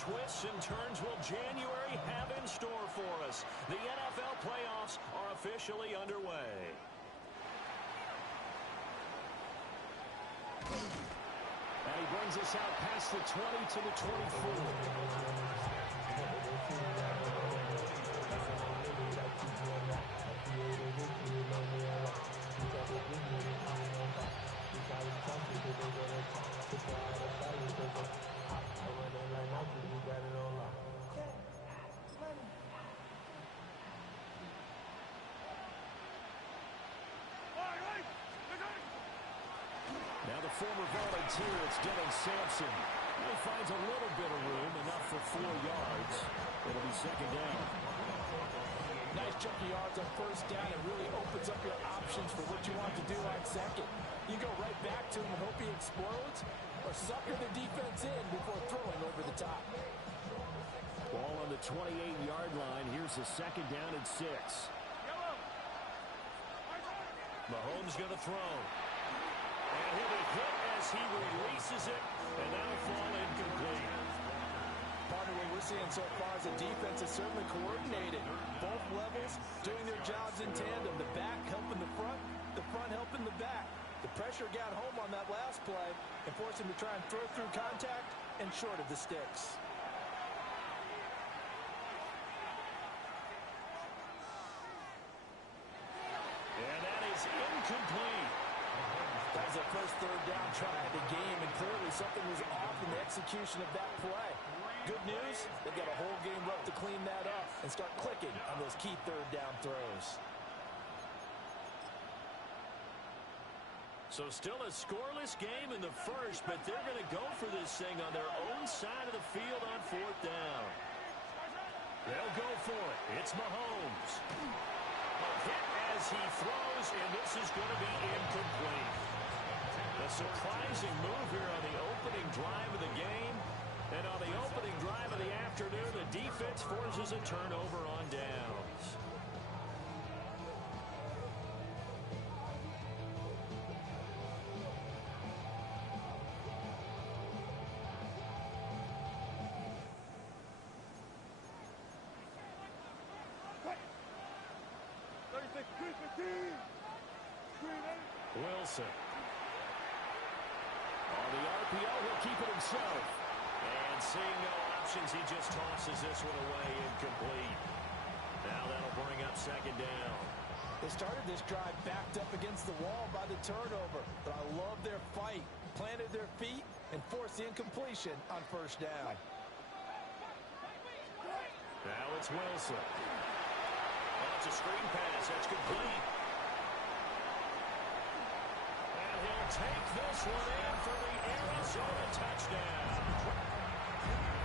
twists and turns will January have in store for us? The NFL playoffs are officially underway. And he brings us out past the 20 to the 24. Now the former volunteer, it's Dylan Sampson. He finds a little bit of room, enough for 4 yards. It'll be second down. Nice chunky yards on first down. It really opens up your options for what you want to do on second. You go right back to him and hope he explodes, or sucker the defense in before throwing over the top. Ball on the 28-yard line. Here's the second down and 6. Mahomes going to throw. And he'll be hit as he releases it, and that'll fall incomplete. Partner, what we're seeing so far is the defense is certainly coordinated. Both levels doing their jobs in tandem. The back helping the front helping the back. The pressure got home on that last play and forced him to try and throw through contact and short of the sticks. And that is incomplete. That was the first third down try of the game, and clearly something was off in the execution of that play. Good news, they've got a whole game left to clean that up and start clicking on those key third down throws. So still a scoreless game in the first, but they're going to go for this thing on their own side of the field on fourth down. They'll go for it. It's Mahomes. A hit as he throws, and this is going to be incomplete. A surprising move here on the opening drive of the game. And on the opening drive of the afternoon, the defense forces a turnover on downs. Wilson. On the RPO, he'll keep it himself. And seeing no options, he just tosses this one away incomplete. Now that'll bring up second down. They started this drive backed up against the wall by the turnover, but I love their fight. Planted their feet and forced the incompletion on first down. Now it's Wilson. Oh, it's a screen pass. That's complete. Take this one in for the Arizona touchdown.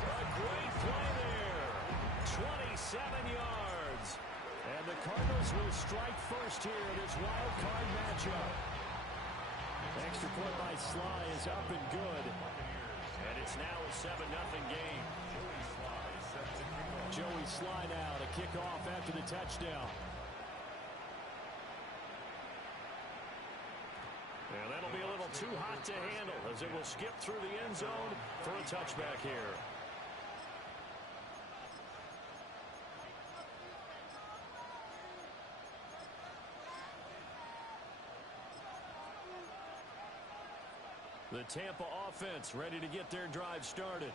A great play there. 27 yards. And the Cardinals will strike first here in this wild card matchup. Extra point by Sly is up and good. And it's now a 7-0 game. Joey Sly now to kick off after the touchdown. And that'll be a little too hot to handle as it will skip through the end zone for a touchback here. The Tampa offense ready to get their drive started.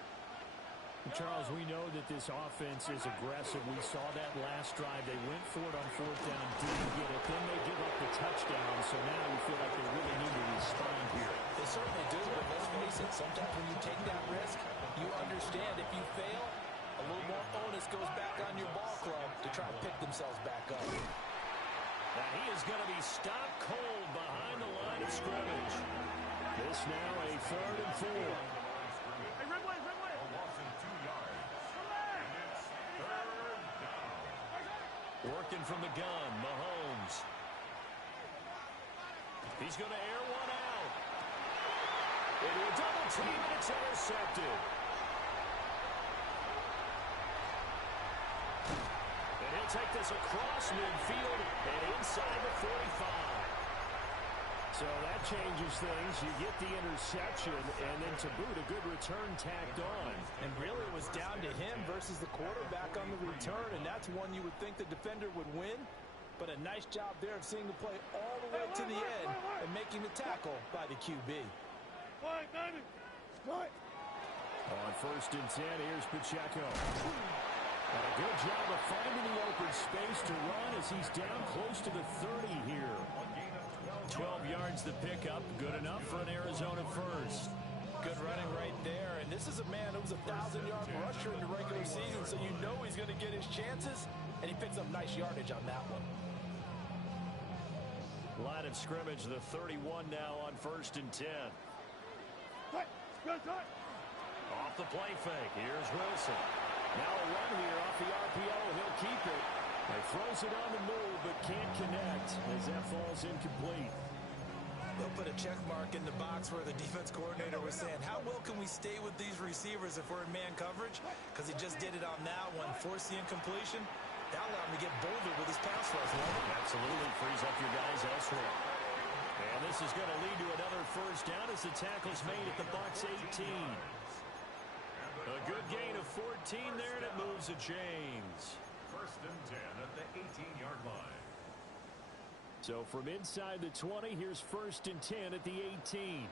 Charles, we know that this offense is aggressive. We saw that last drive. They went for it on fourth down, didn't get it. Then they give up the touchdown, so now you feel like they really need to respond here. They certainly do, but let's face it, sometimes when you take that risk, you understand if you fail, a little more onus goes back on your ball club to try to pick themselves back up. And he is going to be stopped cold behind the line of scrimmage. This now a 3rd and 4. Working from the gun, Mahomes. He's going to air one out. Into a double team, and it's intercepted. And he'll take this across midfield and inside the 45. So that changes things. You get the interception, and then to boot, a good return tacked on. And really it was down to him versus the quarterback on the return, and that's one you would think the defender would win. But a nice job there of seeing the play all the way to the end and making the tackle by the QB. On 1st and 10, here's Pacheco. And a good job of finding the open space to run as he's down close to the 30 here. 12 yards to pick up. Good enough for an Arizona first. Good running right there. And this is a man who was a 1,000-yard rusher in the regular season, so you know he's going to get his chances. And he picks up nice yardage on that one. Line of scrimmage, the 31 now on 1st and 10. Off the play fake. Here's Wilson. Now a run here off the RPO. He'll keep it. He throws it on the move, but can't connect as that falls incomplete. They'll put a check mark in the box where the defense coordinator was saying, how well can we stay with these receivers if we're in man coverage? Because he just did it on that one. Force the incompletion. That allowed him to get bolder with his pass rush. Absolutely frees up your guys elsewhere. And this is going to lead to another first down as the tackle's made at the Bucs 18. A good gain of 14 there, and it moves the chains. 1st and 10 at the 18-yard line. So from inside the 20, here's 1st and 10 at the 18.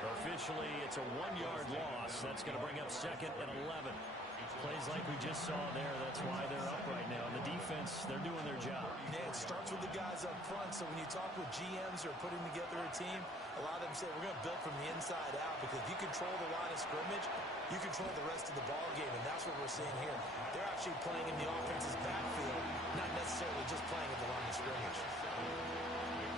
Officially, it's a 1-yard loss. That's going to bring up 2nd and 11. Plays like we just saw there. That's why they're up right now. And the defense, they're doing their job. Yeah, it starts with the guys up front. So when you talk with GMs who are putting together a team, a lot of them say we're going to build from the inside out, because if you control the line of scrimmage, you control the rest of the ball game, and that's what we're seeing here. They're actually playing in the offense's backfield, not necessarily just playing at the line of scrimmage.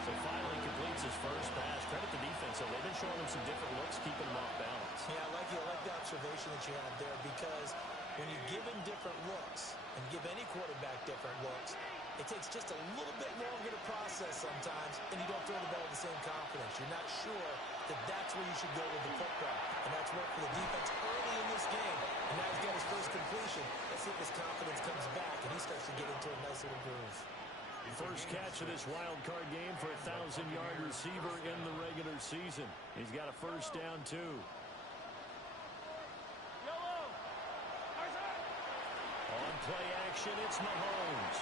So finally completes his first pass. Credit the defense. So they've been showing him some different looks, keeping him off balance. Yeah, I like the observation that you had there, because when you give him different looks and give any quarterback different looks, it takes just a little bit longer to process sometimes, and you don't throw the ball with the same confidence. You're not sure that that's where you should go with the football, and that's worked for the defense early in this game. his first completion. Let's see if his confidence comes back and he starts to get into a nice little groove. First catch of this wild card game for a 1,000-yard receiver in the regular season. He's got a first down, too. On play action, it's Mahomes.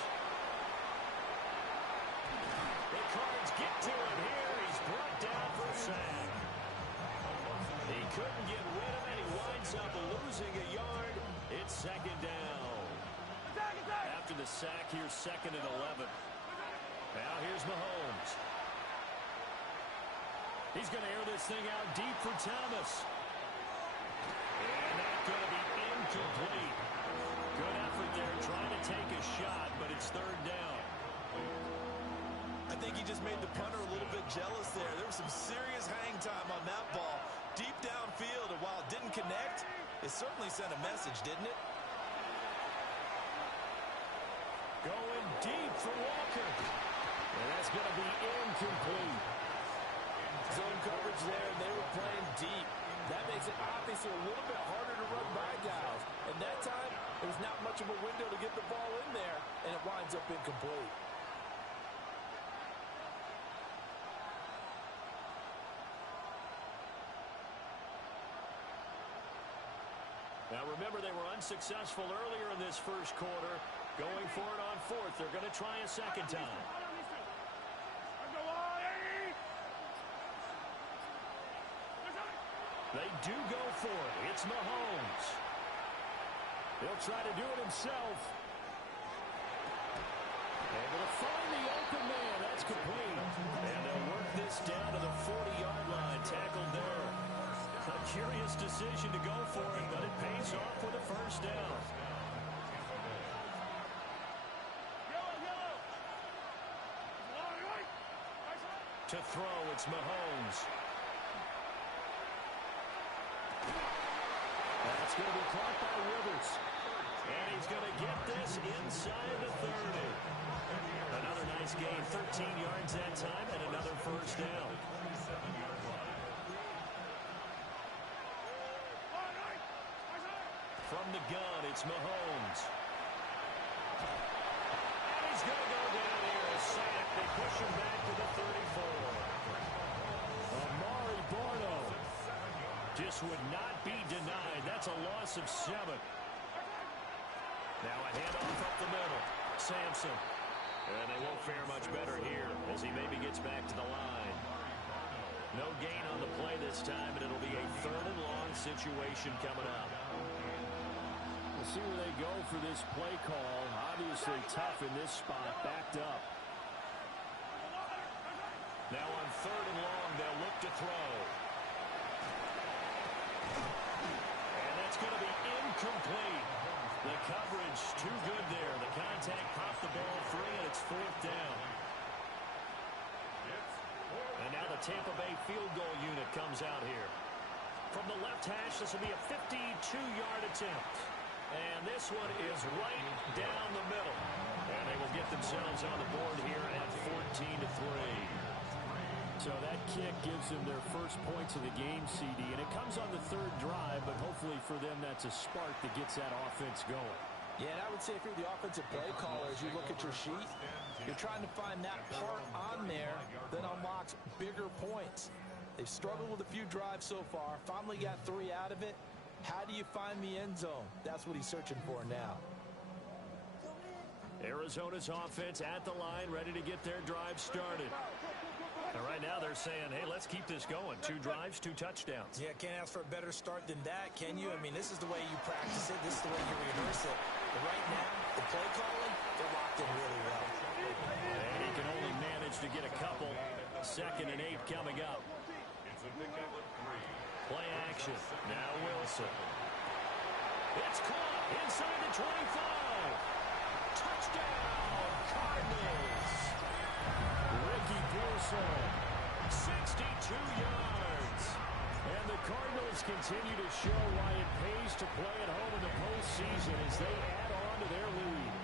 The Cards get to him here. He's brought down for a sack. He couldn't get rid of it. He winds up losing a yard. It's second down. After the sack, here's second and 11. Now here's Mahomes. He's going to air this thing out deep for Thomas. And that's going to be incomplete. Good effort there trying to take a shot, but it's third down. I think he just made the punter a little bit jealous there. There was some serious hang time on that ball. Deep downfield, and while it didn't connect, it certainly sent a message, didn't it? Going deep for Walker. And that's going to be incomplete. Zone coverage there, and they were playing deep. That makes it obviously a little bit harder to run by guys. And that time, there was not much of a window to get the ball in there, and it winds up incomplete. Now remember, they were unsuccessful earlier in this first quarter. Going for it on fourth. They're going to try a second time. They do go for it. It's Mahomes. He'll try to do it himself. Able to find the open man. That's complete. And they'll work this down to the 40-yard line. Tackled there. A curious decision to go for it, but it pays off with a first down. To throw, it's Mahomes. That's going to be caught by Rivers. And he's going to get this inside the 30. Another nice gain, 13 yards that time, and another first down. From the gun, it's Mahomes. And he's going to go down here, a sack. They push him back to the 34. Amari Barno just would not be denied. That's a loss of 7. Now a handoff up the middle. Sampson. And they won't fare much better here as he maybe gets back to the line. No gain on the play this time, and it'll be a third and long situation coming up. We'll see where they go for this play call. Obviously tough in this spot, backed up. Now on third and long, they'll look to throw. And that's going to be incomplete. The coverage too good there. The contact popped the ball free, and it's fourth down. And now the Tampa Bay field goal unit comes out here. From the left hash, this will be a 52-yard attempt. And this one is right down the middle. And they will get themselves on the board here at 14-3. So that kick gives them their first points of the game, CD. And it comes on the third drive, but hopefully for them that's a spark that gets that offense going. Yeah, and I would say if you're the offensive play caller, as you look at your sheet, you're trying to find that part on there that unlocks bigger points. They've struggled with a few drives so far, finally got 3 out of it. How do you find the end zone? That's what he's searching for now. Arizona's offense at the line, ready to get their drive started. And right now they're saying, hey, let's keep this going. 2 drives, 2 touchdowns. Yeah, can't ask for a better start than that, can you? I mean, this is the way you practice it. This is the way you rehearse it. But right now, the play calling, they're locked in really well. And he can only manage to get a couple. 2nd and 8 coming up. Play action. Now Wilson. It's caught inside the 25. Touchdown, Cardinals. Ricky Pearson, 62 yards. And the Cardinals continue to show why it pays to play at home in the postseason as they add on to their lead.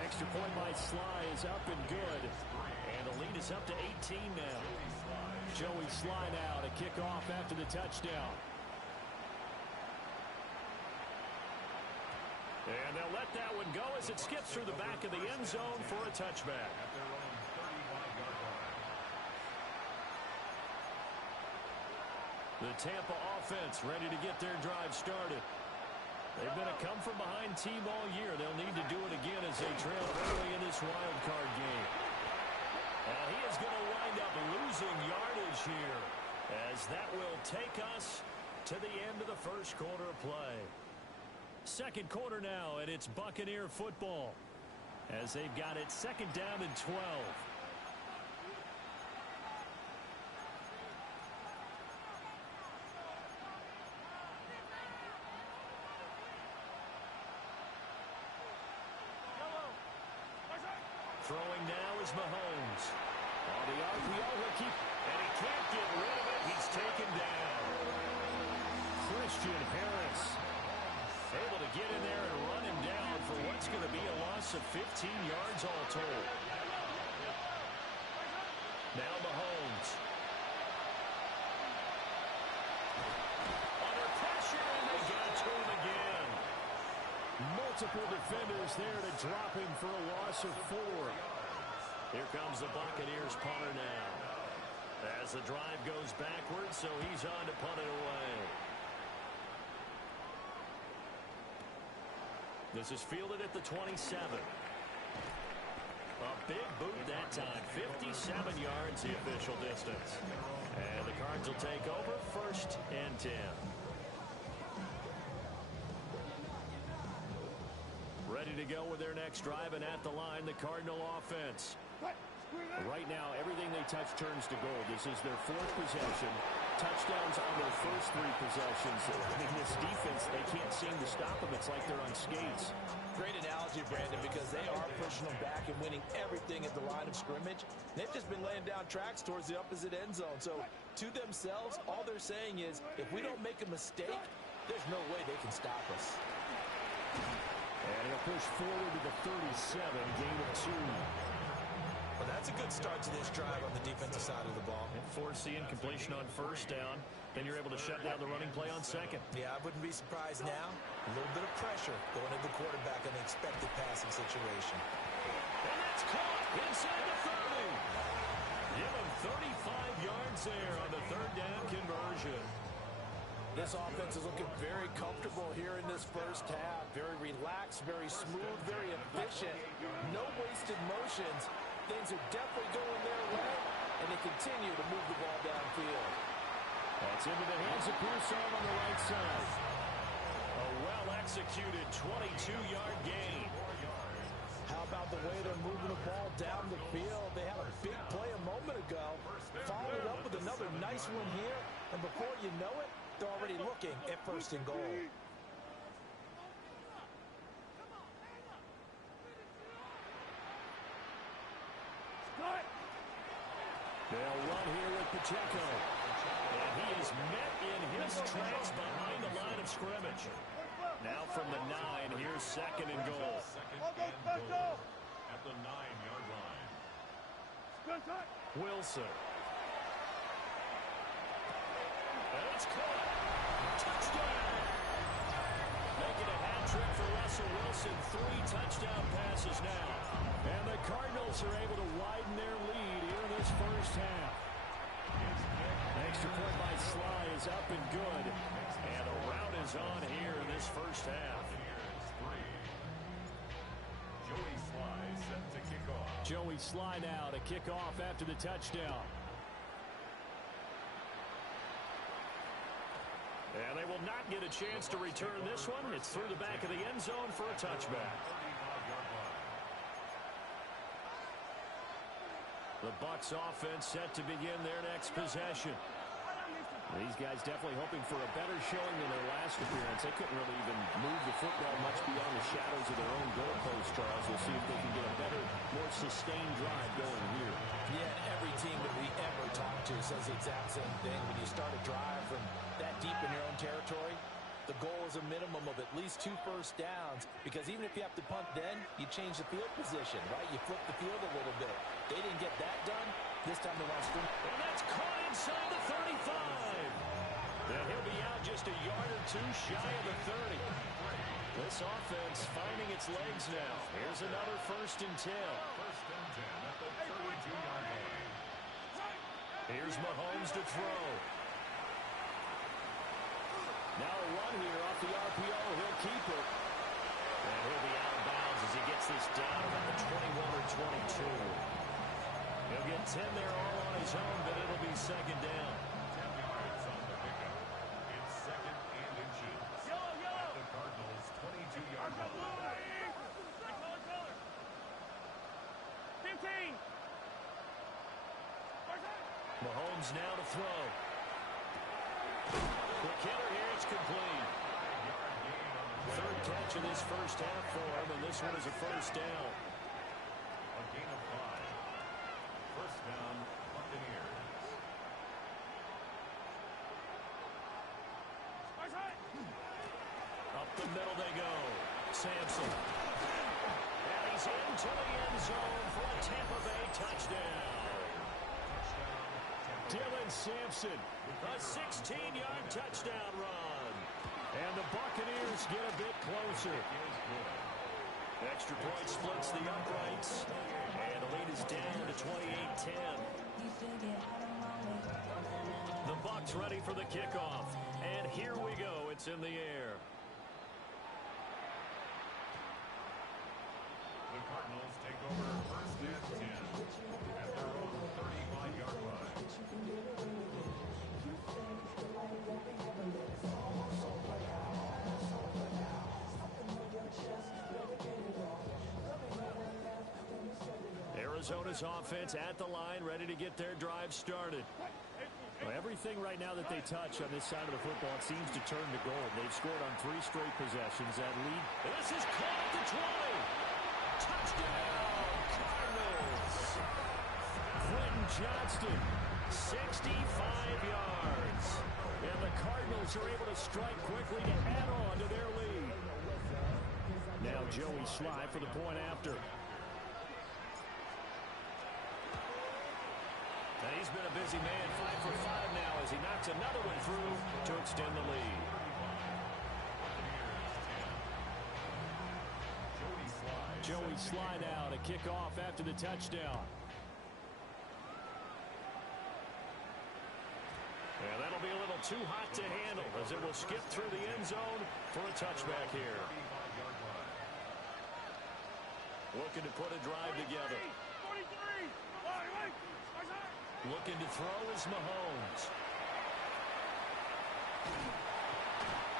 Extra point by Sly is up and good. And the lead is up to 18 now. Joey Sly now to kick off after the touchdown. that one go as it skips through the back of the end zone for a touchback. At their own 35-yard line. The Tampa offense ready to get their drive started. They've been a come-from-behind team all year. They'll need to do it again as they trail early in this wild card game. And he is going to wind up losing yardage here, as that will take us to the end of the first quarter of play. Second quarter now, and it's Buccaneer football, as they've got it second down and 12. Throwing now is Mahomes. On the RPO, he'll keep, and he can't get rid of it. He's taken down. Christian Harris able to get in there and run him down for what's going to be a loss of 15 yards all told. Now Mahomes. Under pressure, and they get to him again. Multiple defenders there to drop him for a loss of 4. Here comes the Buccaneers punter now. As the drive goes backwards, so he's on to punt it away. This is fielded at the 27. A big boot that time. 57 yards the official distance. And the Cards will take over first and 10. Ready to go with their next drive, and at the line, the Cardinal offense. Right now, everything they touch turns to gold. This is their 4th possession. Touchdowns on their first 3 possessions. I mean, this defense, they can't seem to stop them. It's like they're on skates. Great analogy, Brandon, because they are pushing them back and winning everything at the line of scrimmage. They've just been laying down tracks towards the opposite end zone. So, to themselves, all they're saying is, if we don't make a mistake, there's no way they can stop us. And he'll push forward to the 37, gain of 2. Well, that's a good start to this drive on the defensive side of the ball. And force the incompletion on first down. Then you're able to shut down the running play on second. Yeah, I wouldn't be surprised now. A little bit of pressure going at the quarterback in the expected passing situation. And that's caught inside the 30. Give him 35 yards there on the third down conversion. This offense is looking very comfortable here in this first half. Very relaxed, very smooth, very efficient. No wasted motions. Things are definitely going their way, and they continue to move the ball downfield. That's into the hands of Pearson on the right side. A well-executed 22-yard gain. How about the way they're moving the ball down the field? They had a big play a moment ago. Followed it up with another nice one here, and before you know it, they're already looking at first and goal. They'll run here with Pacheco. And he is met in his tracks behind the line of scrimmage. Now from the 9, here's second and goal. Second and goal at the 9-yard line. Wilson. And it's caught. Touchdown. Making a hat trick for Russell Wilson. 3 touchdown passes now. And the Cardinals are able to widen their lead here in this first half. Extra point by Sly is up and good. And a rout is on here in this first half. Joey Sly set to kick off. Joey Sly now to kick off after the touchdown. And they will not get a chance to return this one. It's through the back of the end zone for a touchback. The Bucs offense set to begin their next possession. These guys definitely hoping for a better showing than their last appearance. They couldn't really even move the football much beyond the shadows of their own goalpost, Charles. We'll see if they can get a better, more sustained drive going here. Yeah, and every team that we ever talk to says the exact same thing. When you start a drive from that deep in your own territory, the goal is a minimum of at least 2 first downs, because even if you have to punt then, you change the field position, right? You flip the field a little bit. They didn't get that done. This time they want to sprint. And that's caught inside the 35. And he'll be out just a yard or 2 shy of the 30. This offense finding its legs now. Here's another 1st and 10. 1st and 10 at the 32-yard line. Here's Mahomes to throw. Now a run here off the RPO. He'll keep it. And he'll be out of bounds as he gets this down about the 21 or 22. He'll get 10 there all on his own, but it'll be 2nd down. 10 yards on the pickup. It's 2nd and inches. At the Cardinals' 22-yard line. 15. Mahomes now to throw. Quick hitter here, it's complete. 3rd catch of this 1st half for him, and this one is a 1st down. A gain of 5. 1st down, Buccaneers. Up the middle they go. Sampson. And he's into the end zone for a Tampa Bay touchdown. Dylan Sampson, a 16-yard touchdown run. And the Buccaneers get a bit closer. Extra point splits the uprights. And the lead is down to 28-10. The Bucs ready for the kickoff. And here we go. It's in the air. The Cardinals take over 1st and 10 at their own 35-yard line. Arizona's offense at the line, ready to get their drive started. Well, everything right now that they touch on this side of the football, it seems to turn to gold. They've scored on 3 straight possessions. That lead. This is caught at the 20. Touchdown, Cardinals. Quentin Johnston, 65 yards. And the Cardinals are able to strike quickly to add on to their lead. Now Joey Sly for the point after. He's been a busy man, 5 for 5 now as he knocks another one through to extend the lead. Joey Sly now to kick off after the touchdown. And that'll be a little too hot to handle as it will skip through the end zone for a touchback here. Looking to put a drive together. 43. Looking to throw is Mahomes.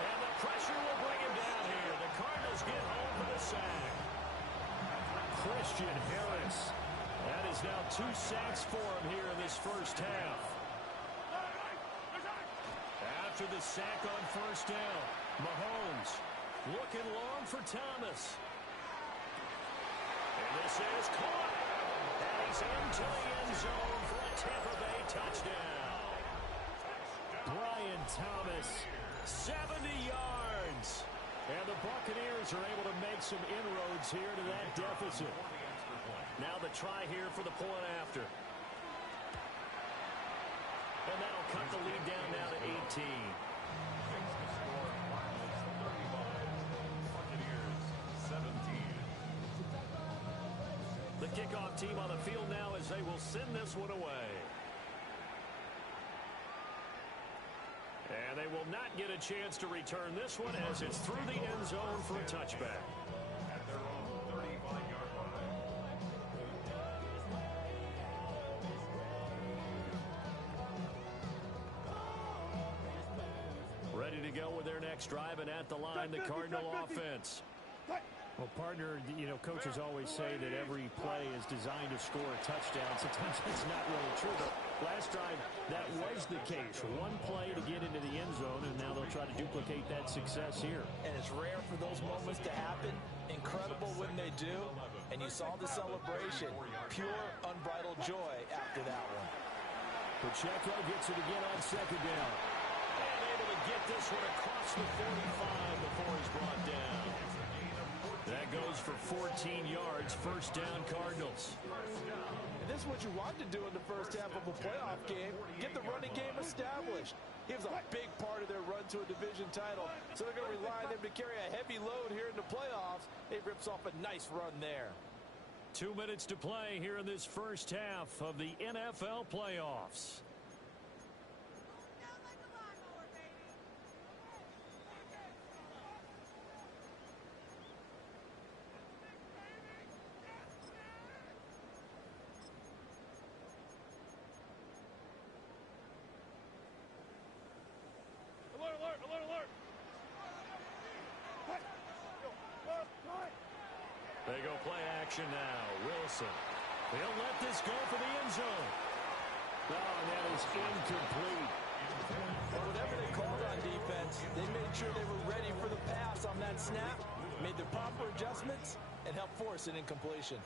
And the pressure will bring him down here. The Cardinals get home for the sack. Christian Harris. That is now 2 sacks for him here in this 1st half. After the sack on 1st down, Mahomes looking long for Thomas. And this is caught. And he's into the end zone for a Tampa Bay touchdown. Brian Thomas. 70 yards. And the Buccaneers are able to make some inroads here to that deficit. Now the try here for the point after. And that'll cut the lead down now to 18. The kickoff team on the field now as they will send this one away. And they will not get a chance to return this one as it's through the end zone for a touchback. At their own 35-yard line. Ready to go with their next drive, and at the line, the Cardinal offense. Well, partner, you know, coaches always say that every play is designed to score a touchdown. Sometimes that's not really true, but last drive, that was the case. One play to get into the end zone, and now they'll try to duplicate that success here. And it's rare for those moments to happen. Incredible when they do. And you saw the celebration. Pure, unbridled joy after that one. Pacheco gets it again on 2nd down. And able to get this one across the 45 before he's brought down. That goes for 14 yards. 1st down, Cardinals. And this is what you want to do in the 1st half of a playoff game. Get the running game established. He was a big part of their run to a division title. So they're going to rely on him to carry a heavy load here in the playoffs. He rips off a nice run there. 2 minutes to play here in this first half of the NFL playoffs. Alert, alert, alert, alert. They go play action now. Wilson. They'll let this go for the end zone. Oh, and that is incomplete. Well, whatever they called on defense, they made sure they were ready for the pass on that snap, made the proper adjustments, and helped force an incompletion.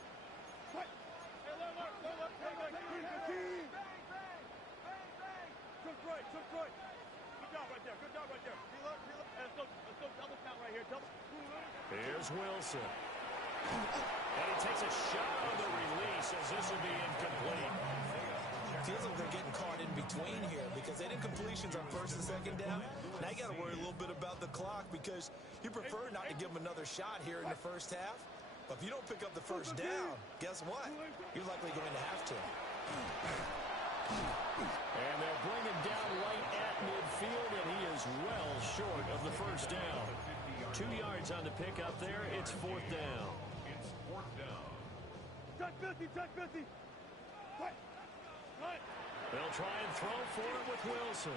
Here's Wilson. And he takes a shot on the release as this will be incomplete. Feels like they're getting caught in between here because they did completions on first and second down. Now you got to worry a little bit about the clock because you prefer not to give them another shot here in the first half. But if you don't pick up the first down, guess what? You're likely going to have to. And they'll bring him down right at midfield, and he is well short of the first down. 2 yards on the pickup there. It's fourth down. It's fourth down. Touch 50, touch 50. What? What? They'll try and throw for it with Wilson.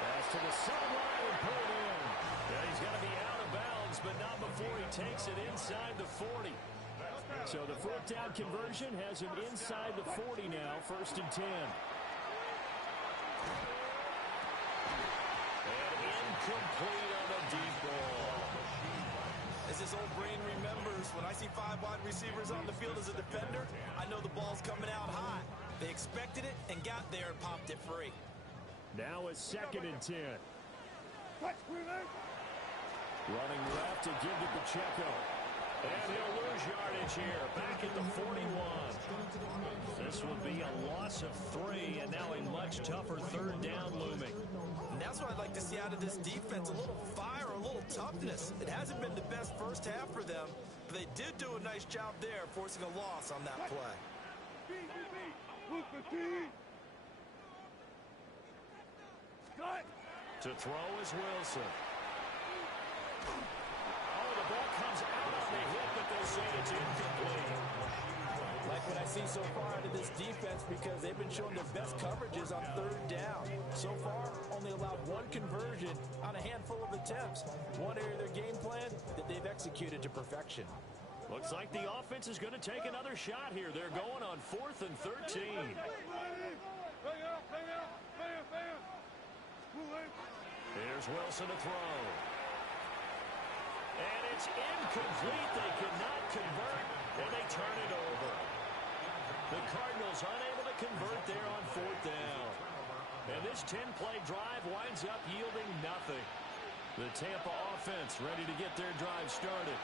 Pass to the sideline and pulled in. Yeah, he's got to be out of bounds, but not before he takes it inside the 40. So the fourth down conversion has him inside the 40 now, first and 10. And incomplete on a deep ball. As his old brain remembers, when I see 5 wide receivers on the field as a defender, I know the ball's coming out hot. They expected it and got there and popped it free. Now a second and 10. Running left to give to Pacheco. And he'll lose yardage here, back at the 41. This will be a loss of 3, and now a much tougher third down looming. And that's what I'd like to see out of this defense, a little fire, a little toughness. It hasn't been the best first half for them, but they did do a nice job there, forcing a loss on that play. To throw is Wilson. Oh, the ball comes out on the hit, but they say it's incomplete. Like what I see so far out of this defense because they've been showing their best coverages on third down. So far, only allowed 1 conversion on a handful of attempts. One area of their game plan that they've executed to perfection. Looks like the offense is going to take another shot here. They're going on 4th and 13. Here's Wilson to throw. And it's incomplete. They cannot convert, and they turn it over. The Cardinals unable to convert there on 4th down. And this 10-play drive winds up yielding nothing. The Tampa offense ready to get their drive started.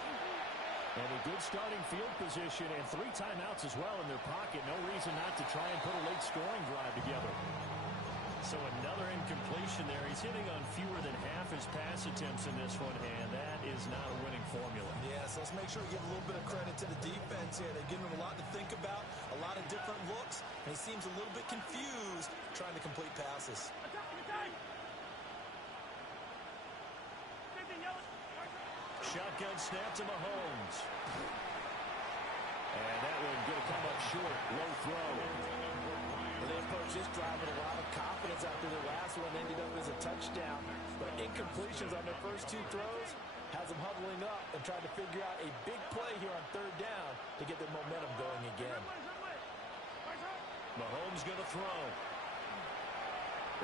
And a good starting field position and 3 timeouts as well in their pocket. No reason not to try and put a late scoring drive together. So another incompletion there. He's hitting on fewer than half his pass attempts in this one, and that is not a winning formula. Yes, let's make sure we give a little bit of credit to the defense here. They're giving him a lot to think about, a lot of different looks, and he seems a little bit confused trying to complete passes. Shotgun snap to Mahomes. And that one going to come up short. Low throw. Well, they approached this drive with a lot of confidence after the last one ended up as a touchdown. But incompletions on their first 2 throws has them huddling up and trying to figure out a big play here on third down to get their momentum going again. Mahomes going to throw.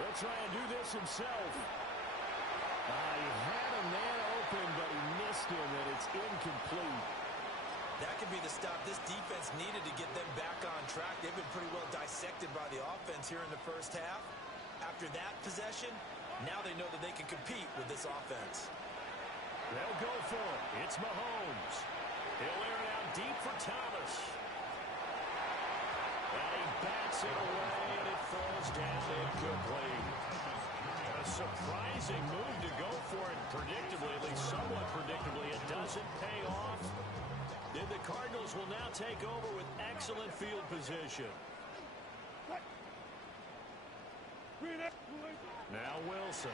He'll try and do this himself. He had a man open, but he missed him, and it's incomplete. That could be the stop this defense needed to get them back on track. They've been pretty well dissected by the offense here in the first half. After that possession, now they know that they can compete with this offense. They'll go for it. It's Mahomes. He'll air it out deep for Thomas. And he bats it away, and it falls down incomplete. A surprising move to go for it predictably, at least somewhat predictably. It doesn't pay off. And the Cardinals will now take over with excellent field position. Now Wilson.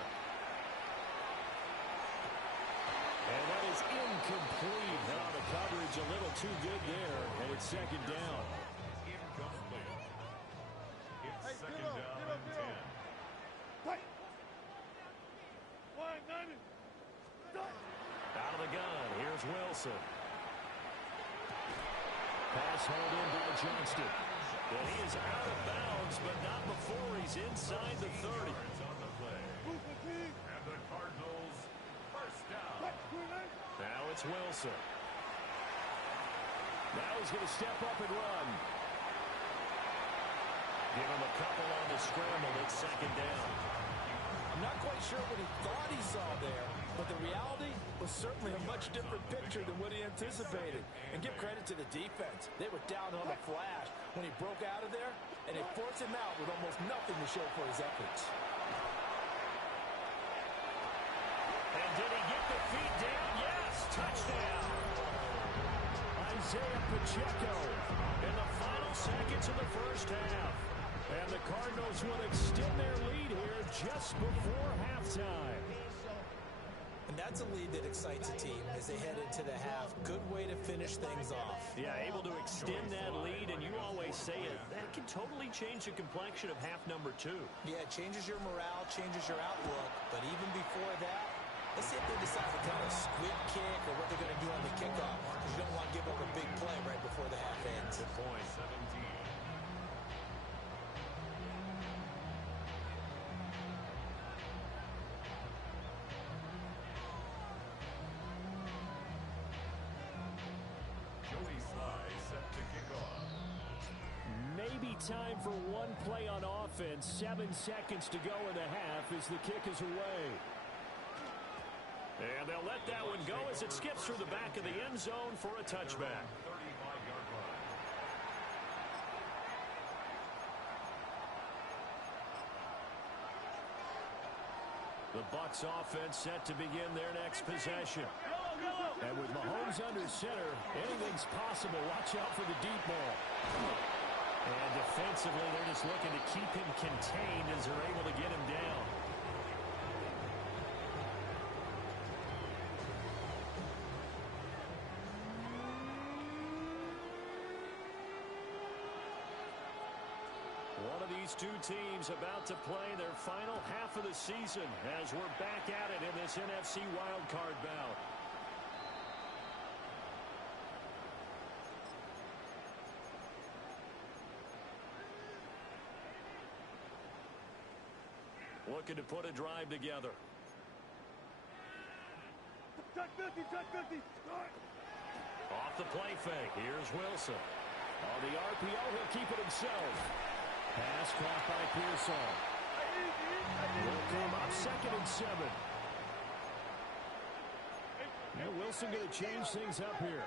And that is incomplete. Now the coverage a little too good there, and it's second down. Incomplete. It's second down and 10. Out of the gun, here's Wilson. Pass hauled in by Johnston. And he is out of bounds, but not before he's inside the 30. On the play. And the Cardinals first down. Now it's Wilson. Now he's going to step up and run. Give him a couple on the scramble. It's second down. I'm not quite sure what he thought he saw there, but the reality was certainly a much different picture than what he anticipated. And give credit to the defense. They were down on the flash when he broke out of there, and they forced him out with almost nothing to show for his efforts. And did he get the feet down? Yes, touchdown. Isaiah Pacheco in the final seconds of the first half. And the Cardinals will extend their lead here just before halftime. And that's a lead that excites a team as they head into the half. Good way to finish things off. Yeah, able to extend that lead, and you always say it, that can totally change the complexion of half number 2. Yeah, it changes your morale, changes your outlook. But even before that, let's see if they decide to kind of squib kick or what they're going to do on the kickoff. Because you don't want to give up a big play right before the half ends. Good point. 17. Maybe time for one play on offense. 7 seconds to go in the half as the kick is away. And they'll let that one go as it skips through the back of the end zone for a touchback. 35-yard line. The Bucs offense set to begin their next possession. And with Mahomes under center, anything's possible. Watch out for the deep ball. And defensively, they're just looking to keep him contained as they're able to get him down. One of these two teams about to play their final half of the season as we're back at it in this NFC wildcard bout. Looking to put a drive together. Off the play fake. Here's Wilson. On the RPO, he'll keep it himself. Pass caught by Pearsall. Will come up 2nd and 7. Now Wilson going to change things up here.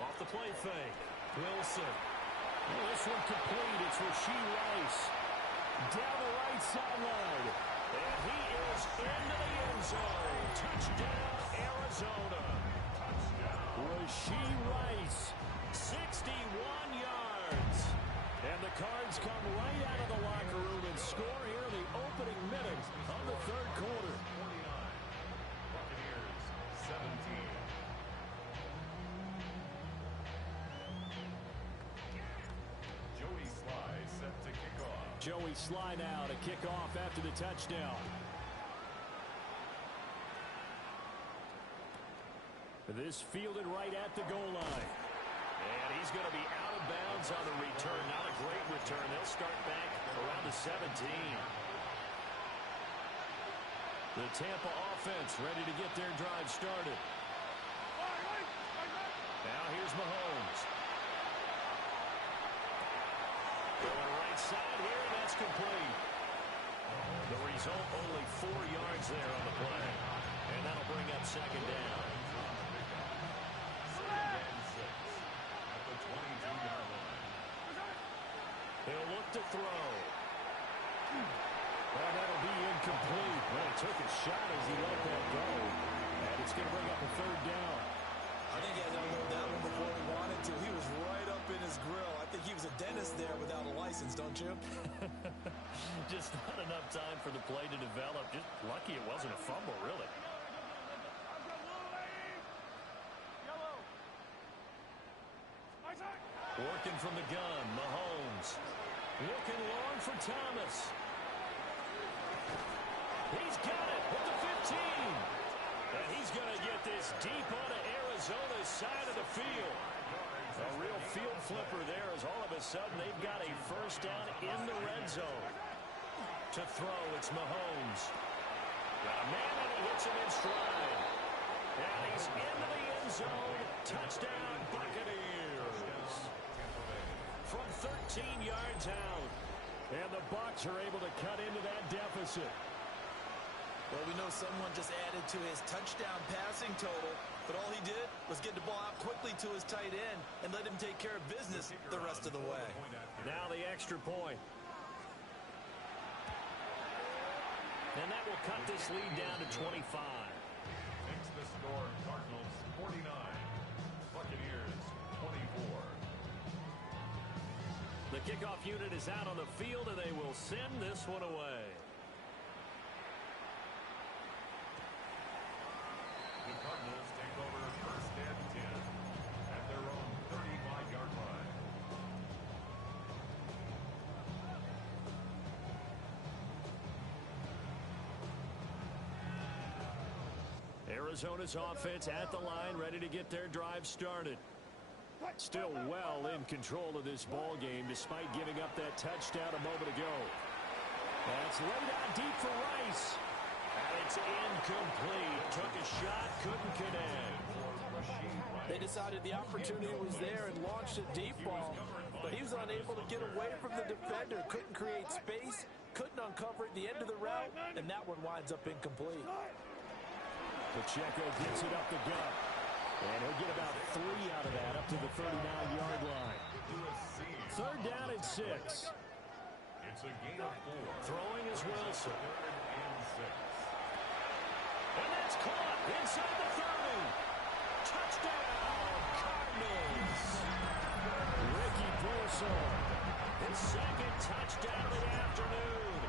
Off the play fake. Wilson. Well, this one complete. It's Rashee Rice. Down the right sideline. And he is into the end zone. Touchdown, Arizona. Rashee Rice. 61 yards. And the Cards come right out of the locker room and score here in the opening minute of the third quarter. 49. Buccaneers 17. Joey Sly set to kick off. Joey Sly now to kick off after the touchdown. This fielded right at the goal line. And he's going to be out of bounds on the return. Not a great return. They'll start back around the 17. The Tampa offense ready to get their drive started. Now here's Mahomes. Going right side here, and that's complete. The result, only 4 yards there on the play. And that'll bring up second down. At the 22-yard to throw. Well, that'll be incomplete. Well, he took a shot as he let that go. And it's going to bring up a third down. I think he had to unload that one before he wanted to. He was right up in his grill. I think he was a dentist there without a license, don't you? Just not enough time for the play to develop. Just lucky it wasn't a fumble, really. Working from the gun, Mahomes. Looking long for Thomas. He's got it with the 15. And he's going to get this deep onto Arizona's side of the field. A real field flipper there as all of a sudden they've got a first down in the red zone. To throw, it's Mahomes. Got a man and he hits him in stride. And he's into the end zone. Touchdown, Buccaneers. From 13 yards out. And the Bucs are able to cut into that deficit. Well, we know someone just added to his touchdown passing total, but all he did was get the ball out quickly to his tight end and let him take care of business the rest of the way. Now the extra point. And that will cut this lead down to 25. Makes the score Cardinals 49, Buccaneers 24. The kickoff unit is out on the field, and they will send this one away. The Cardinals take over first and 10 at their own 35-yard line. Arizona's offense at the line, ready to get their drive started. Still well in control of this ball game despite giving up that touchdown a moment ago. That's laid out deep for Rice. And it's incomplete. Took a shot, couldn't connect. They decided the opportunity was there and launched a deep ball, but he was unable to get away from the defender. Couldn't create space, couldn't uncover at the end of the route, and that one winds up incomplete. Pacheco gets it up the gut. And he'll get about 3 out of that up to the 39-yard line. Third down and 6. It's a gain of 4. Throwing is Wilson. Third and 6. And that's caught inside the 30. Touchdown, Cardinals. Ricky Broussard, his second touchdown of the afternoon.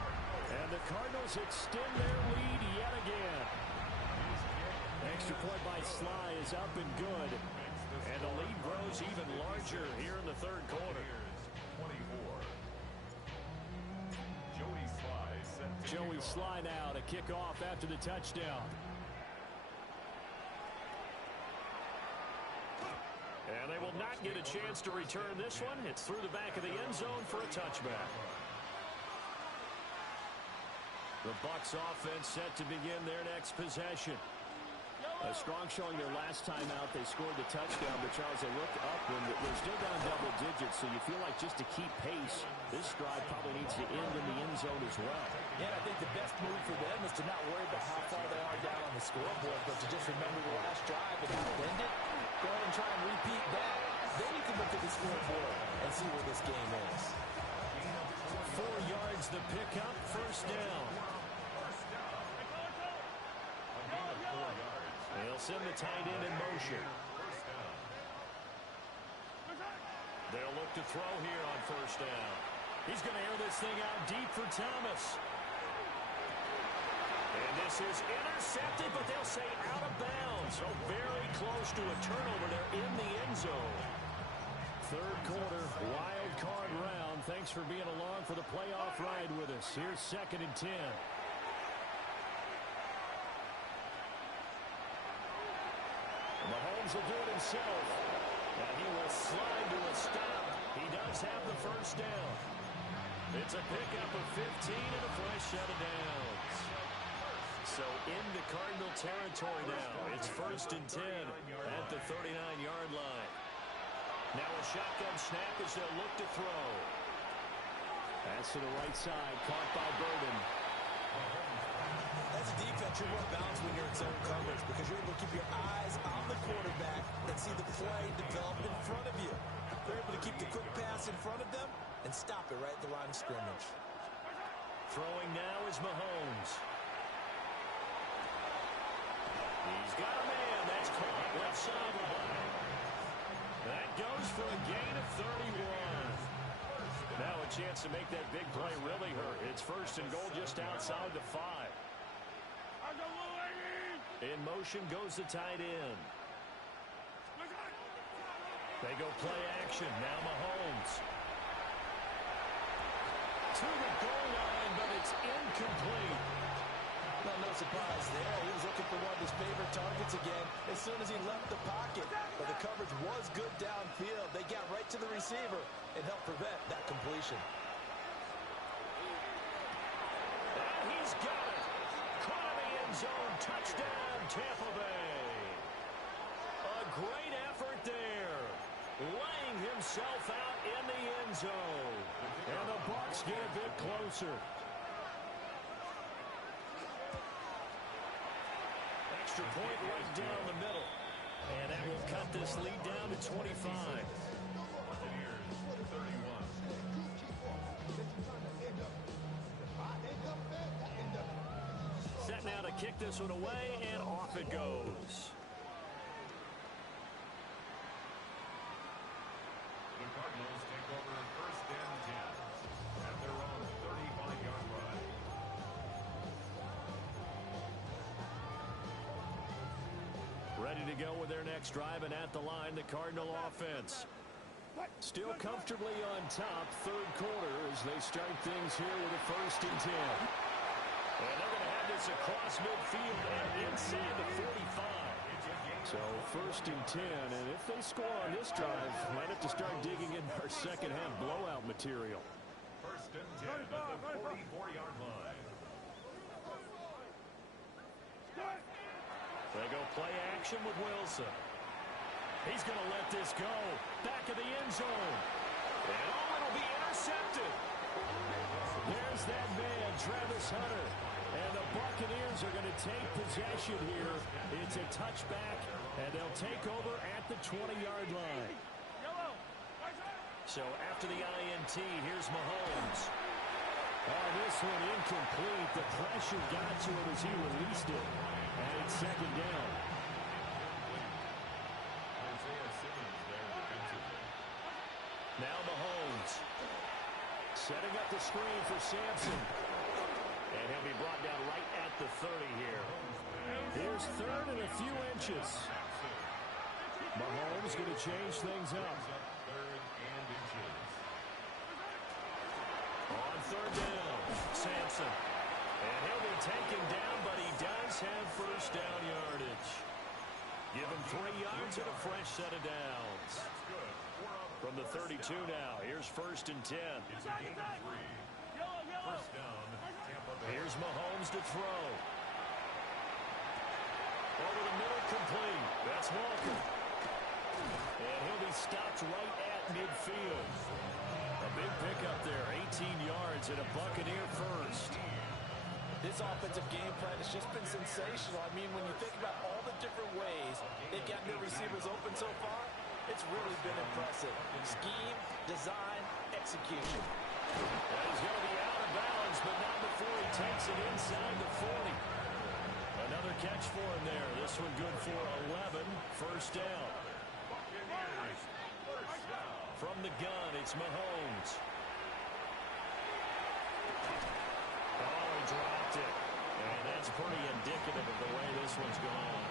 And the Cardinals extend their lead yet again. Extra point by Sly is up and good. And the lead grows even larger here in the third quarter. 24. Joey Sly now to kick off after the touchdown. And they will not get a chance to return this one. It's through the back of the end zone for a touchback. The Bucs offense set to begin their next possession. A strong showing their last time out. They scored the touchdown, but Charles, they looked up and they're still down double digits, so you feel like just to keep pace, this drive probably needs to end in the end zone as well. Yeah, I think the best move for them is to not worry about how far they are down on the scoreboard, but to just remember the last drive and how it ended. Go ahead and try and repeat that. Then you can look at the scoreboard and see where this game is. 4 yards the pickup, first down. They'll send the tight end in motion. They'll look to throw here on first down. He's going to air this thing out deep for Thomas. And this is intercepted, but they'll say out of bounds. So very close to a turnover there in the end zone. Third quarter, wild card round. Thanks for being along for the playoff ride with us. Here's 2nd and 10. Mahomes will do it himself. And he will slide to a stop. He does have the first down. It's a pickup of 15 and a fresh set of downs. So into Cardinal territory now. It's 1st and 10 at the 39-yard line. Now a shotgun snap as they'll look to throw. Pass to the right side, caught by Burden. As a defense, you're more balanced when you're in zone coverage because you're able to keep your eyes on the quarterback and see the play develop in front of you. They're able to keep the quick pass in front of them and and stop it right at the line of scrimmage. Throwing now is Mahomes. He's got a man. That's caught left sideline. That goes for a gain of 31. Now a chance to make that big play really hurt. It's first and goal just outside the 5. In motion goes the tight end. They go play action. Now Mahomes. To the goal line, but it's incomplete. Well, no surprise there. He was looking for one of his favorite targets again as soon as he left the pocket. But the coverage was good downfield. They got right to the receiver and helped prevent that completion. And he's got it. Caught in the end zone. Touchdown, Tampa Bay. A great effort there. Laying himself out in the end zone. And the Bucs get a bit closer. Extra point right down the middle. And that will cut this lead down to 25. Set now to kick this one away, and off it goes. The Cardinals take over first and 10 at their own 35-yard line. Ready to go with their next drive, and at the line, the Cardinal offense. Still comfortably on top, third quarter, as they start things here with a first and 10. And they're going to have this across midfield and inside the 45. So first and 10, and if they score on this drive, might have to start digging in our second half blowout material. First and 10 at the 44-yard line. They go play action with Wilson. He's going to let this go. Back of the end zone. And oh, it'll be intercepted. There's that man, Travis Hunter. And the Buccaneers are going to take possession here. It's a touchback, and they'll take over at the 20-yard line. So after the INT, here's Mahomes. Oh, this one incomplete. The pressure got to him as he released it. And it's second down. Now Mahomes. Setting up the screen for Sampson. And he'll be brought down right at the 30 here. Here's third and a few inches. Mahomes going to change things up. On third down, Sampson. And he'll be taken down, but he does have first down yardage. Give him 3 yards and a fresh set of downs. From the 32 now, here's first and 10. First down, Tampa Bay. Here's Mahomes to throw. Over the middle, complete. That's Walker. And he'll be stopped right at midfield. A big pickup there, 18 yards and a Buccaneer first. This offensive game plan has just been sensational. I mean, when you think about all the different ways they've gotten their receivers open so far, it's really been impressive. Scheme, design, execution. And he's going to be out of bounds, but not before he takes it inside the 40. Another catch for him there. This one good for 11. First down. From the gun, it's Mahomes. Oh, he dropped it. And that's pretty indicative of the way this one's gone.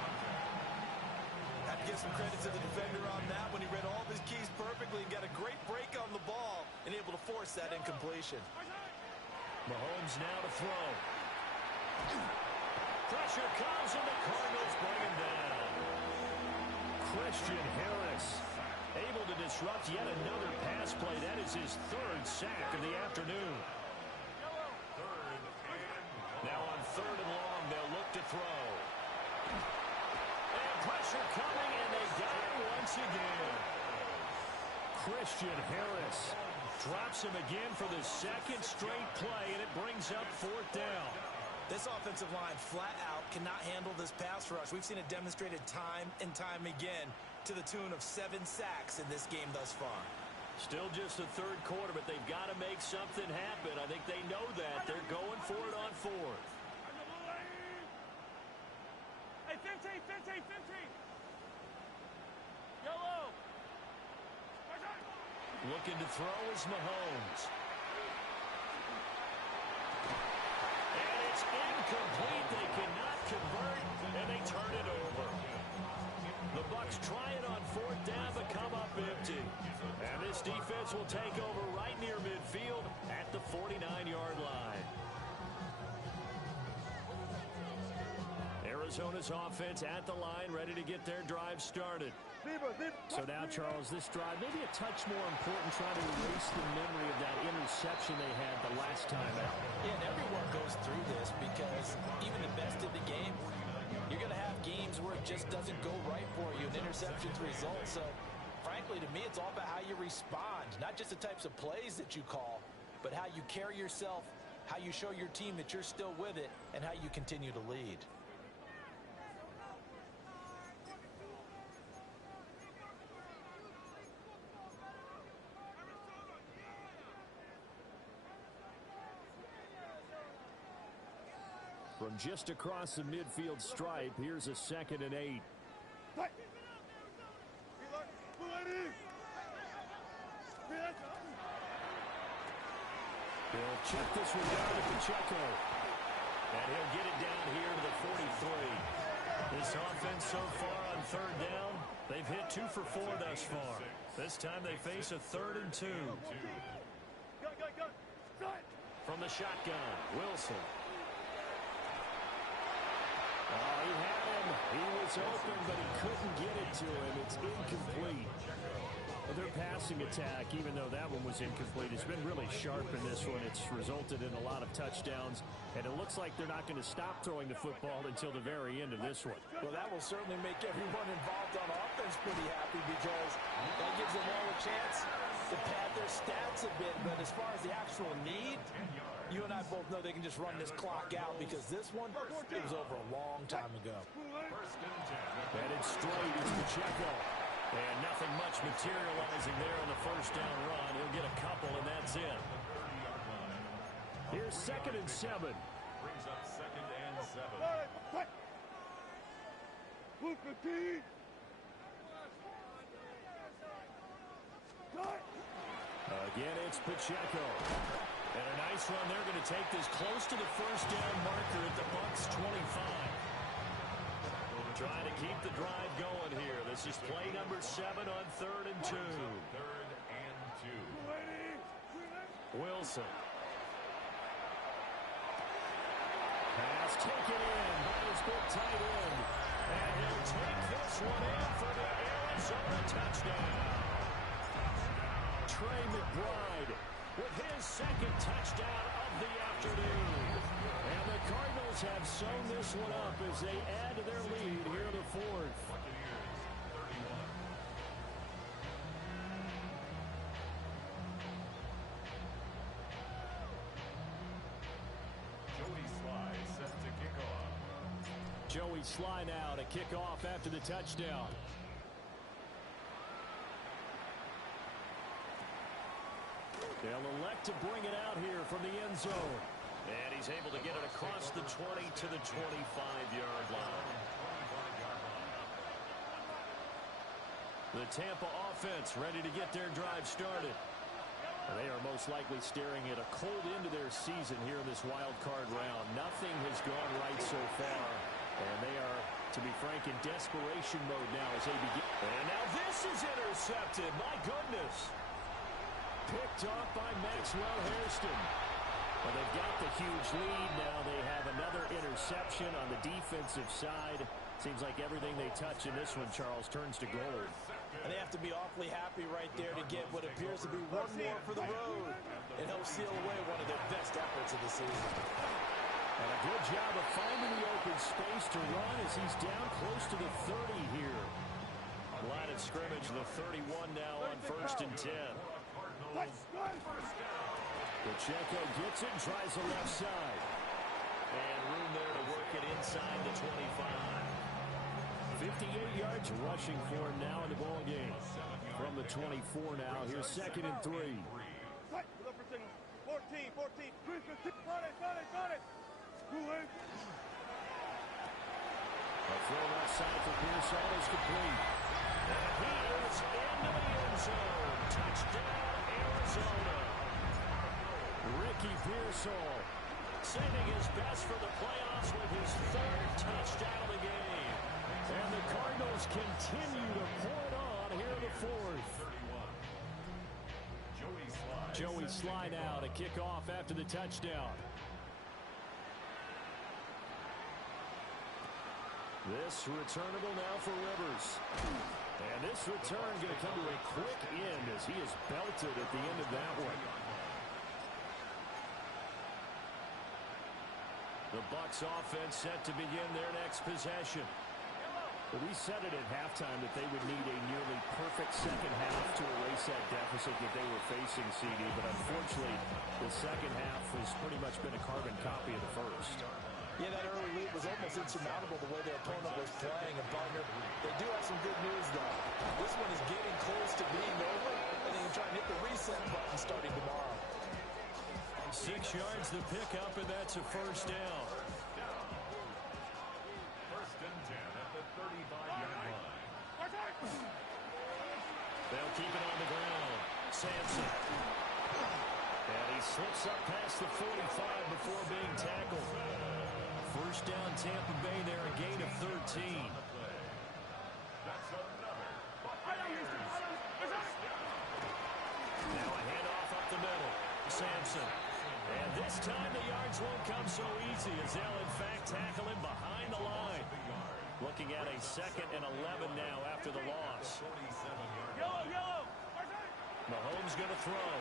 Have to give some credit to the defender on that when he read all of his keys perfectly and got a great break on the ball and able to force that incompletion. Mahomes now to throw. Pressure comes and the Cardinals bring him down. Christian Harris able to disrupt yet another pass play. That is his third sack of the afternoon. Now on third and long, they'll look to throw. And pressure coming, and they got it once again. Christian Harris drops him again for the second straight play, and it brings up fourth down. This offensive line flat out cannot handle this pass rush. We've seen it demonstrated time and time again to the tune of 7 sacks in this game thus far. Still just the third quarter, but they've got to make something happen. I think they know that. They're going for it on fourth. Hey, 15, 15, 15. Yellow. Looking to throw is Mahomes. And it's incomplete. They cannot convert, and they turn it over. The Bucs try it on fourth down, but come up empty. And this defense will take over right near midfield at the 49-yard line. Arizona's offense at the line, ready to get their drive started. So now, Charles, this drive maybe a touch more important, trying to erase the memory of that interception they had the last time out. Yeah, and everyone goes through this because even the best in the game, you're going to have games where it just doesn't go right for you, and interceptions result. So, frankly, to me, it's all about how you respond, not just the types of plays that you call, but how you carry yourself, how you show your team that you're still with it, and how you continue to lead. From just across the midfield stripe, here's a 2nd and 8. He'll check this one down to Pacheco. And he'll get it down here to the 43. This offense so far on third down, they've hit 2 for 4 thus far. This time they face a 3rd and 2. From the shotgun, Wilson. Oh, he had him. He was open, but he couldn't get it to him. It's incomplete. Well, their passing attack, even though that one was incomplete, has been really sharp in this one. It's resulted in a lot of touchdowns, and it looks like they're not going to stop throwing the football until the very end of this one. Well, that will certainly make everyone involved on offense pretty happy because that gives them all a chance to pad their stats a bit. But as far as the actual need, you and I both know they can just run this clock out because this one, it was over a long time ago. Headed straight is Pacheco. And nothing much materializing there on the first down run. He'll get a couple, and that's it. Here's 2nd and 7. Brings up 2nd and 7. Again, it's Pacheco. And a nice run. They're going to take this close to the first down marker at the Bucs 25. Trying to keep the drive going here. This is play number 7 on 3rd and 2. 3rd and 2. Wilson. Pass taken in by his big tight end. And he'll take this one in for the Arizona touchdown. Trey McBride with his 2nd touchdown of the afternoon. And the Cardinals have sewn this one up as they add to their lead here in the 4th. Joey Sly now to kick off after the touchdown. They'll elect to bring it out here from the end zone. And he's able to get it across the 20 to the 25-yard line. The Tampa offense ready to get their drive started. They are most likely staring at a cold end to their season here in this wild card round. Nothing has gone right so far. And they are, to be frank, in desperation mode now as they begin. And now this is intercepted. My goodness. Picked off by Maxwell Hairston. Well, they've got the huge lead. Now they have another interception on the defensive side. Seems like everything they touch in this one, Charles, turns to gold. And they have to be awfully happy right there to get what appears to be one more for the road. And help seal away one of their best efforts of the season. And a good job of finding the open space to run as he's down close to the 30 here. Line of scrimmage, the 31 now on 1st and 10. Pacheco gets it and tries the left side. And room there to work it inside the 25. 58 yards rushing for him now in the ball game. From the 24 now, here's 2nd and 3. Right, look for signals. 14, 14, 3, 15. Got it. A throw left side for Pearsall is complete. And he is into the end zone. Touchdown, Arizona. Ricky Pearsall Saving his best for the playoffs with his 3rd touchdown of the game. And the Cardinals continue to pour it on here in the 4th. Joey Slye now to kick off after the touchdown. This returnable now for Rivers. And this return going to come to a quick end as he is belted at the end of that one. The Bucs offense set to begin their next possession. But we said it at halftime that they would need a nearly perfect second half to erase that deficit that they were facing, CD. But unfortunately, the second half has pretty much been a carbon copy of the first. Yeah, that early lead was almost insurmountable the way their opponent was playing. And, partner, they do have some good news, though. This one is getting close to being over, and they can try and hit the reset button starting tomorrow. 6 yards the pickup, and that's a first down. First and 10 at the 35-yard line. They'll keep it on the ground. Sampson. And he slips up past the 45 before being tackled. First down, Tampa Bay there, a gain of 13. That's another. Now a handoff up the middle. Sampson. And this time the yards won't come so easy as they'll in fact tackle him behind the line. Looking at a 2nd and 11 now after the loss. Yellow. Mahomes going to throw.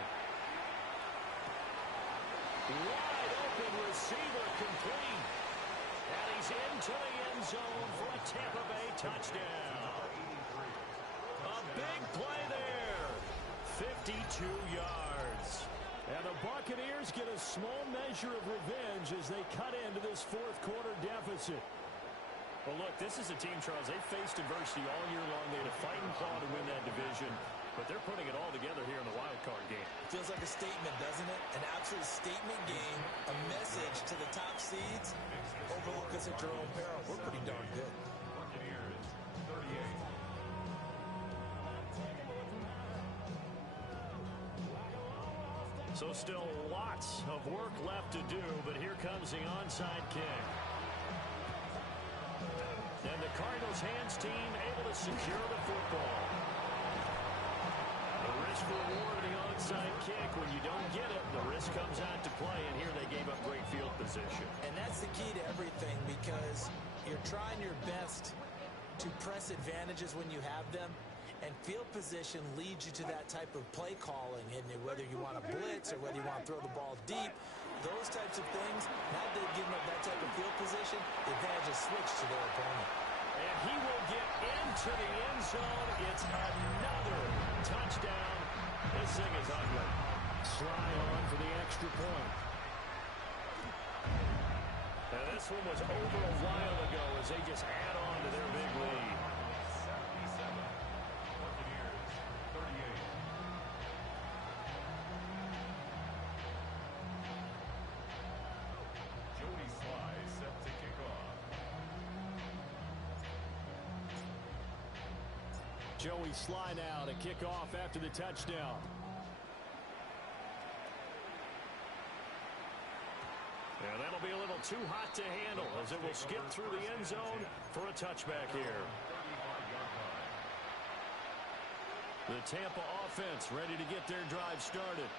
Wide open receiver complete. And he's into the end zone for a Tampa Bay touchdown. A big play there. 52 yards. And the Buccaneers get a small measure of revenge as they cut into this 4th quarter deficit. Well, look, this is a team, Charles, they've faced adversity all year long. They had a fighting claw to win that division, but they're putting it all together here in the wild card game. Feels like a statement, doesn't it? An absolute statement game, a message to the top seeds. Overlook us at your own peril. We're pretty darn good. Buccaneers, 38. So still lots of work left to do, but here comes the onside kick. And the Cardinals hands team able to secure the football. The risk reward of the onside kick. When you don't get it, the risk comes out to play, and here they gave up great field position. And that's the key to everything, because you're trying your best to press advantages when you have them, and field position leads you to that type of play calling. And whether you want to blitz or whether you want to throw the ball deep, those types of things, now that they've given up that type of field position, the advantage is switched to their opponent. And he will get into the end zone. It's another touchdown. This thing is ugly. Slye on for the extra point. And this one was over a while ago as they just add on to their big lead. 77. Buccaneers, 38. Joey Slye set to kick off. Joey Slye now to kick off after the touchdown. And that'll be a little too hot to handle as it will skip through the end zone for a touchback here. 35-yard line. The Tampa offense ready to get their drive started.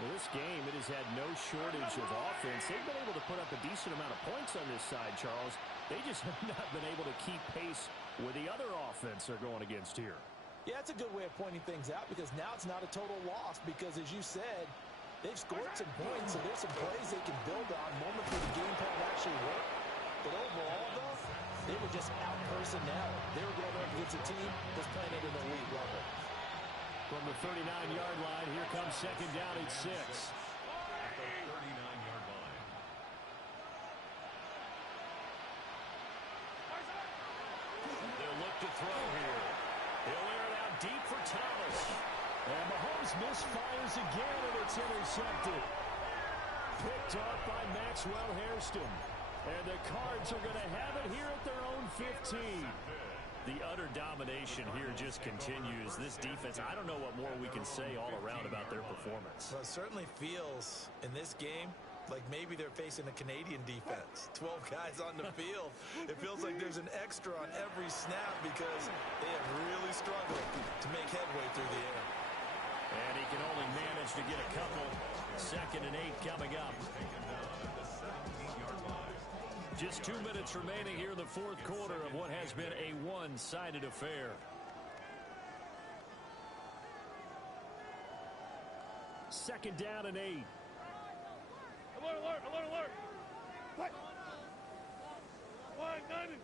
Well, this game, it has had no shortage of offense. They've been able to put up a decent amount of points on this side, Charles. They just have not been able to keep pace with the other offense they're going against here. Yeah, that's a good way of pointing things out, because now it's not a total loss, because as you said, they've scored some points, so there's some plays they can build on, moments where the game plan actually worked. But overall, though, they were just out personnel. They were going up against a team that's playing at an elite level. From the 39-yard line, here comes second down at 6. At the 39-yard line. to throw here. He'll air it out deep for Thomas. And Mahomes misfires again, and it's intercepted. Picked off by Maxwell Hairston. And the Cards are going to have it here at their own 15. The utter domination here just continues. This defense, I don't know what more we can say all around about their performance. Well, it certainly feels in this game like maybe they're facing a Canadian defense. 12 guys on the field. It feels like there's an extra on every snap because they have really struggled to make headway through the air. And he can only manage to get a couple. 2nd and 8 coming up. Just 2 minutes remaining here in the 4th quarter of what has been a one-sided affair. Second down and 8. Alert, alert, alert, alert. What? Wide, 90.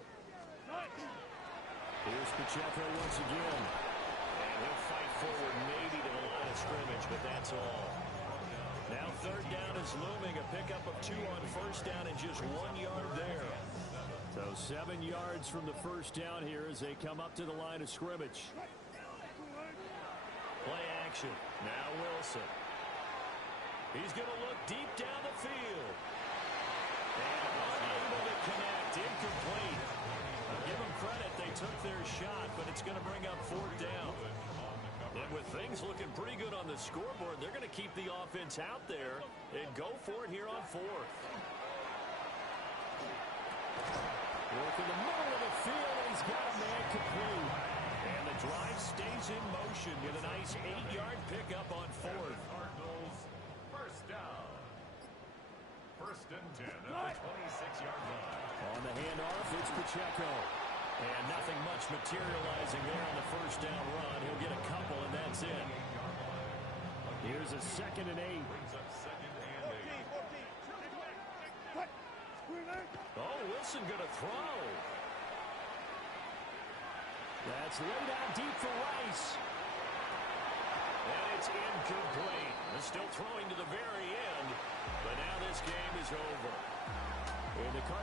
Here's Pacheco once again. And he'll fight forward maybe to the line of scrimmage, but that's all. Now 3rd down is looming. A pickup of 2 on 1st down and just 1 yard there. So 7 yards from the 1st down here as they come up to the line of scrimmage. Play action. Now Wilson. He's going to look deep down the field. And unable to connect. Incomplete. I'll give them credit. They took their shot, but it's going to bring up 4th down. And with things looking pretty good on the scoreboard, they're going to keep the offense out there and go for it here on 4th. Work in the middle of the field, and he's got a man complete. And the drive stays in motion with a nice 8-yard pickup on 4th. Cardinals, 1st down. 1st and 10 at the 26-yard line. On the handoff, it's Pacheco. And nothing much materializing there on the 1st down run. He'll get a couple, and that's it. Here's a 2nd and 8. Brings up 2nd and 8. 14, 14. What? Oh, Wilson going to throw. That's laid out deep for Rice. And it's incomplete. They're still throwing to the very end. But now this game is over. And the